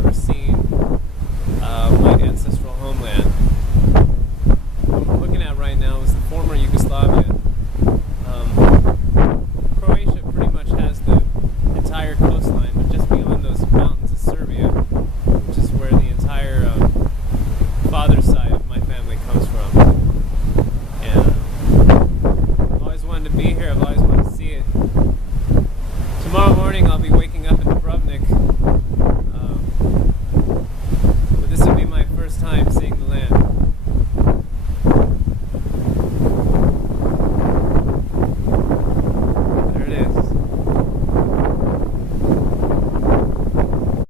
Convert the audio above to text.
ever seen my ancestral homeland. What I'm looking at right now is the former Yugoslavia. Croatia pretty much has the entire coastline, but just beyond those mountains is Serbia, which is where the entire father's side of my family comes from. And I've always wanted to be here, I've always wanted to see it. Tomorrow morning I'll be waking up in Dubrovnik, but this will be my first time seeing the land.